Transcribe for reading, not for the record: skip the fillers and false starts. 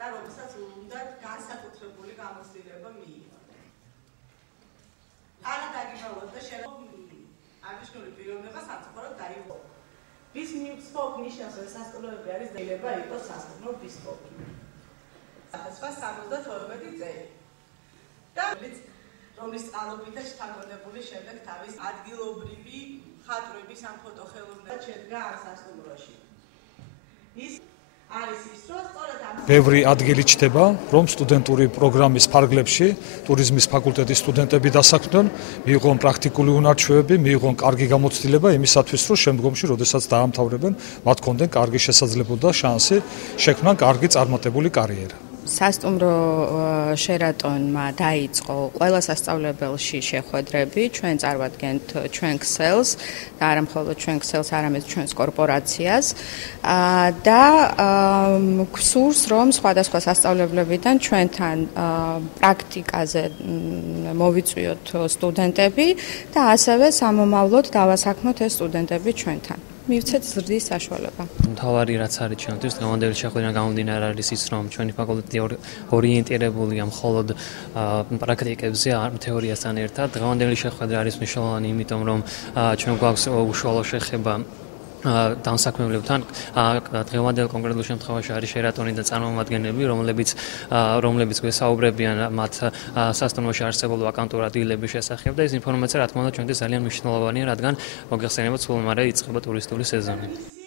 და რომელსაც უნდა განსაკუთრებული გამოცდილება მიიღო. არა დაგიმალოთ და აღნიშნული პიროვნება სამწუხაროდ დაიღო. ვის მისპოქ ნიშნავს, რომ სასწავლებლები არის დაილება იყოს სასწავლო ბისპოქი. 72 წელი. და რომლის წყალობითაც შთაგონებული შემდეგ თავის ადგილობრივი მხატვრების ან ფოტოხელოვნებად შედგა ამ სასტუმროში. ის არის ის, რომ სწორედ ამ ბევრი ადგილი ჩდება, რომ სტუდენტური პროგრამის ფარგლებში ტურიზმის ფაკულტეტის სტუდენტები დასაქმდნენ, მიიღონ პრაქტიკული უნარჩვევები, მიიღონ კარგი გამოცდილება იმისათვის, რომ შემდგომში, როდესაც დაამთავრებენ, მათ ჰქონდენ კარგი შესაძლებლობა და შანსი შექმნან კარგი წარმატებული კარიერა. სასტუმრო შერატონმა დაიწყო ყველა სასწავლებელში შეხვედრები, ჩვენ წარვადგენთ ჩვენ ქსელს და არა მხოლოდ ჩვენ ქსელს, არამედ ჩვენს კორპორაციას და გვსურს, რომ სხვადასხვა სასწავლებლებიდან ჩვენთან პრაქტიკაზე მოვიწვიოთ სტუდენტები და ასევე სამომავლოდ დავასაქმოთ ეს სტუდენტები ჩვენთან. მივცეთ ზრდის საშუალება. მთავარი რაც არის ჩვენთვის დღევანდელი შეხვედრიდან გამომდინარე არის ის, რომ ჩვენი ფაკულტეტი ორიენტირებულია მხოლოდ პრაქტიკებზე, არ თეორიასთან ერთად. დღევანდელი შეხვედრა არის მნიშვნელოვანი, იმიტომ რომ ჩვენ გვაქვს უშუალო შეხება დამსაქმებლებთან. დღევანდელ კონკრეტულ შემთხვევაში არის შერატონი და წარმომადგენლები, რომლებიც გვესაუბრებიან მათ სასტუმროში არსებულ ვაკანტურ ადგილების შესახებ და ეს ინფორმაცია რა თქმა უნდა ჩვენთვის ძალიან მნიშვნელოვანია, რადგან მოგეხსენებათ სულ მალე იწყება ტურისტული სეზონი.